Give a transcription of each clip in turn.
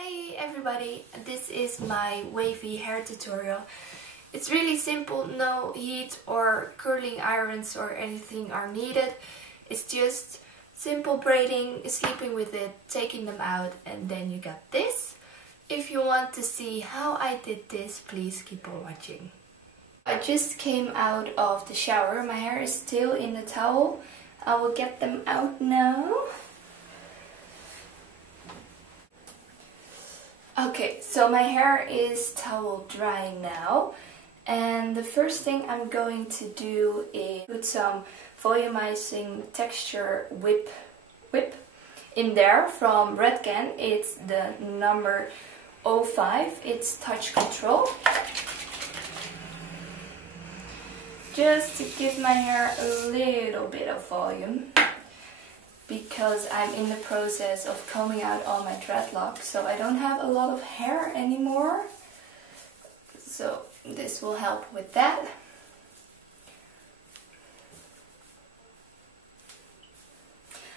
Hey everybody, this is my wavy hair tutorial. It's really simple, no heat or curling irons or anything are needed. It's just simple braiding, sleeping with it, taking them out, and then you got this. If you want to see how I did this, please keep on watching. I just came out of the shower, my hair is still in the towel. I will get them out now. Okay, so my hair is towel drying now, and the first thing I'm going to do is put some volumizing texture whip in there from Redken. It's the number 05, it's touch control. Just to give my hair a little bit of volume, because I'm in the process of combing out all my dreadlocks, so I don't have a lot of hair anymore. So this will help with that.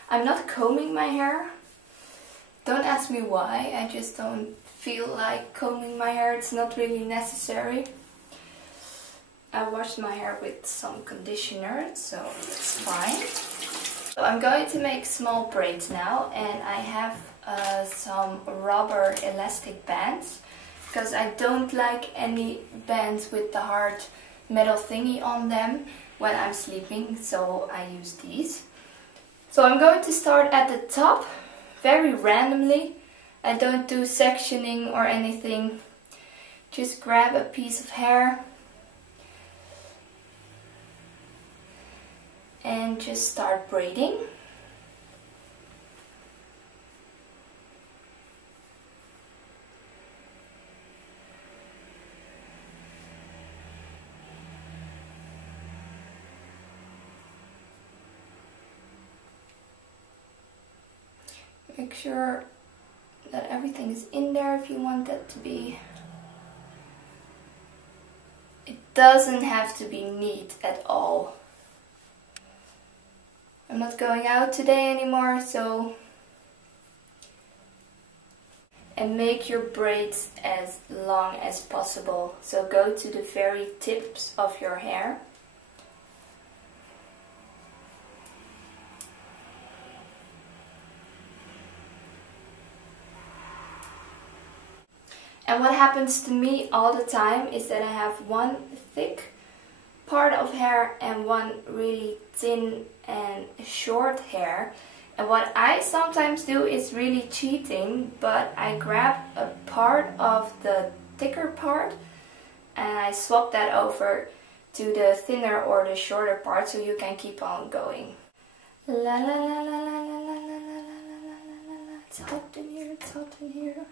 I'm not combing my hair. Don't ask me why, I just don't feel like combing my hair, it's not really necessary. I washed my hair with some conditioner, so it's fine. So I'm going to make small braids now, and I have some rubber elastic bands, because I don't like any bands with the hard metal thingy on them when I'm sleeping, so I use these. So I'm going to start at the top, very randomly. I don't do sectioning or anything. Just grab a piece of hair and just start braiding. Make sure that everything is in there if you want that to be. It doesn't have to be neat at all. I'm not going out today anymore, so... And make your braids as long as possible. So go to the very tips of your hair. And what happens to me all the time is that I have one thick part of hair and one really thin and short hair. And what I sometimes do is really cheating, but I grab a part of the thicker part and I swap that over to the thinner or the shorter part, so you can keep on going. La la la la la la la la la la la la. It's hot in here, it's hot in here.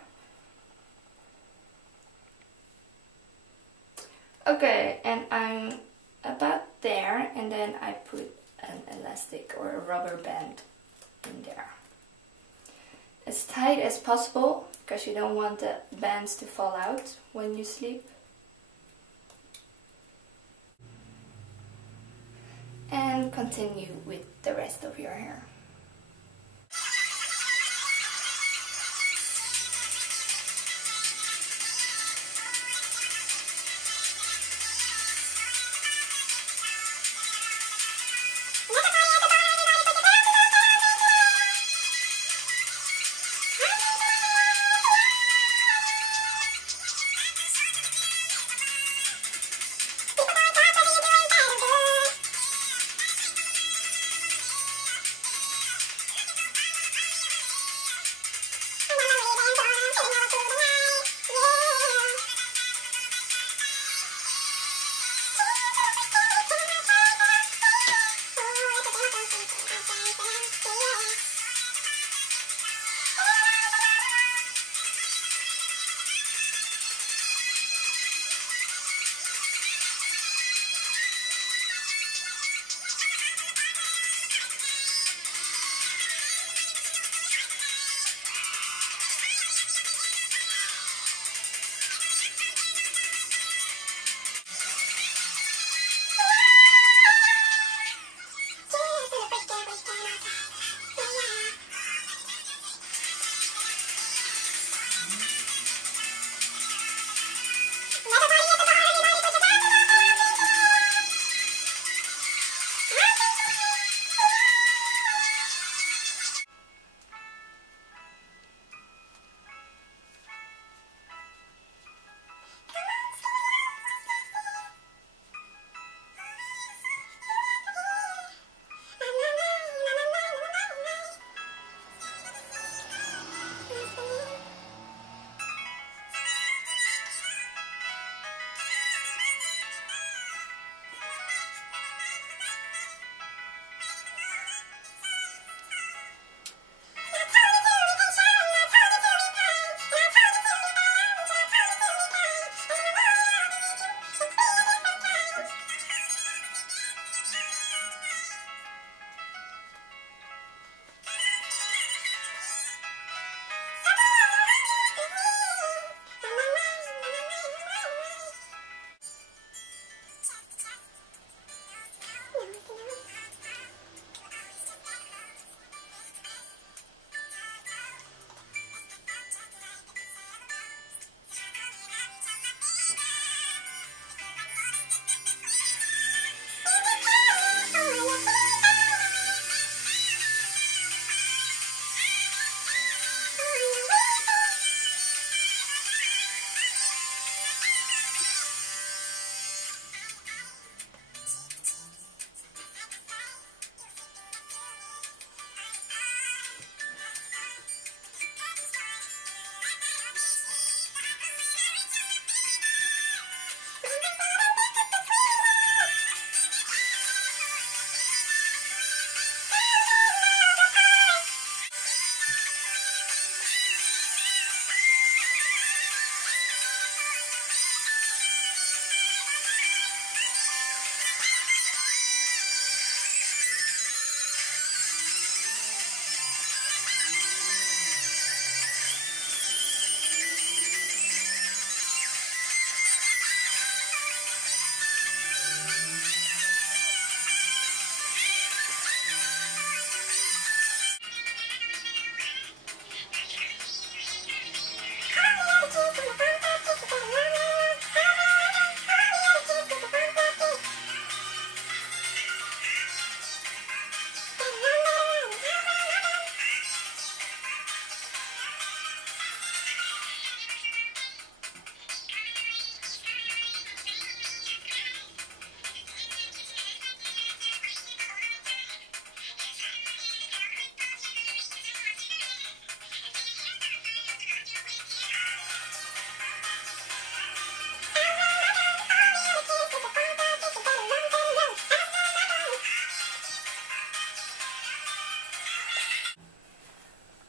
Okay, and I'm about there, and then I put an elastic or a rubber band in there. As tight as possible, because you don't want the bands to fall out when you sleep. And continue with the rest of your hair.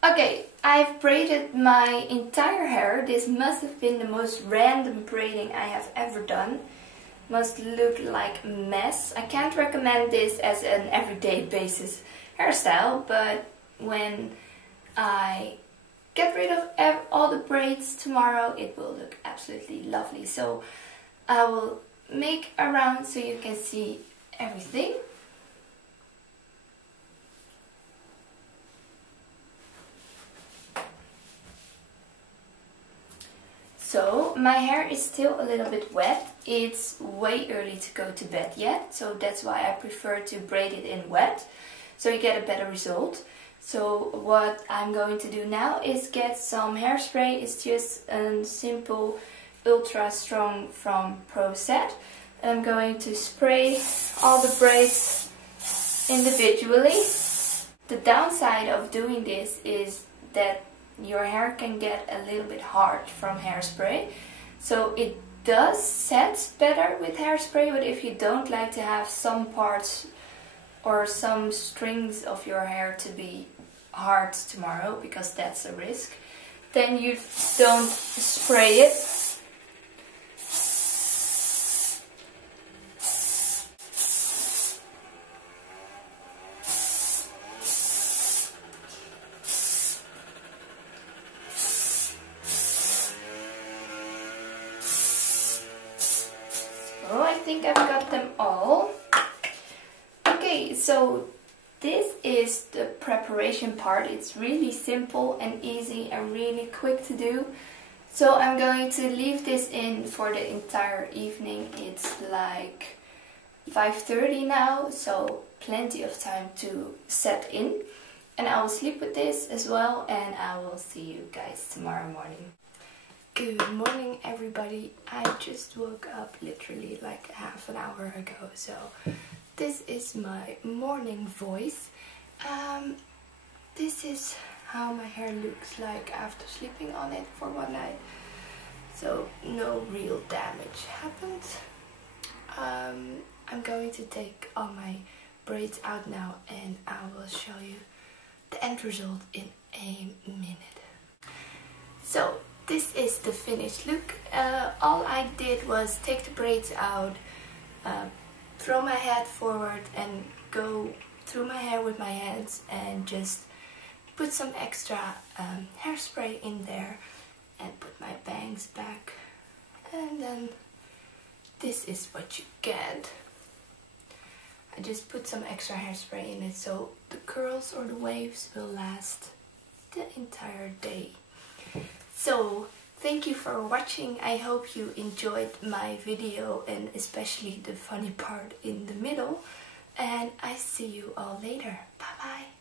Okay, I've braided my entire hair. This must have been the most random braiding I have ever done. Must look like a mess. I can't recommend this as an everyday basis hairstyle, but when I get rid of all the braids tomorrow, it will look absolutely lovely. So I will make a round so you can see everything. So my hair is still a little bit wet. It's way early to go to bed yet, so that's why I prefer to braid it in wet, so you get a better result. So what I'm going to do now is get some hairspray. It's just a simple ultra strong from Pro Set. I'm going to spray all the braids individually. The downside of doing this is that your hair can get a little bit hard from hairspray. So it does set better with hairspray, but if you don't like to have some parts or some strings of your hair to be hard tomorrow, because that's a risk, then you don't spray it. So I think I've got them all. Okay, so this is the preparation part. It's really simple and easy and really quick to do. So I'm going to leave this in for the entire evening. It's like 5:30 now, so plenty of time to set in. And I will sleep with this as well, and I will see you guys tomorrow morning. Good morning everybody. I just woke up literally like half an hour ago, so this is my morning voice. This is how my hair looks like after sleeping on it for one night. So no real damage happened. I'm going to take all my braids out now and I will show you the end result in a minute. So this is the finished look. All I did was take the braids out, throw my head forward and go through my hair with my hands and just put some extra hairspray in there and put my bangs back, and then this is what you get. I just put some extra hairspray in it so the curls or the waves will last the entire day. So thank you for watching. I hope you enjoyed my video and especially the funny part in the middle. And I see you all later. Bye bye.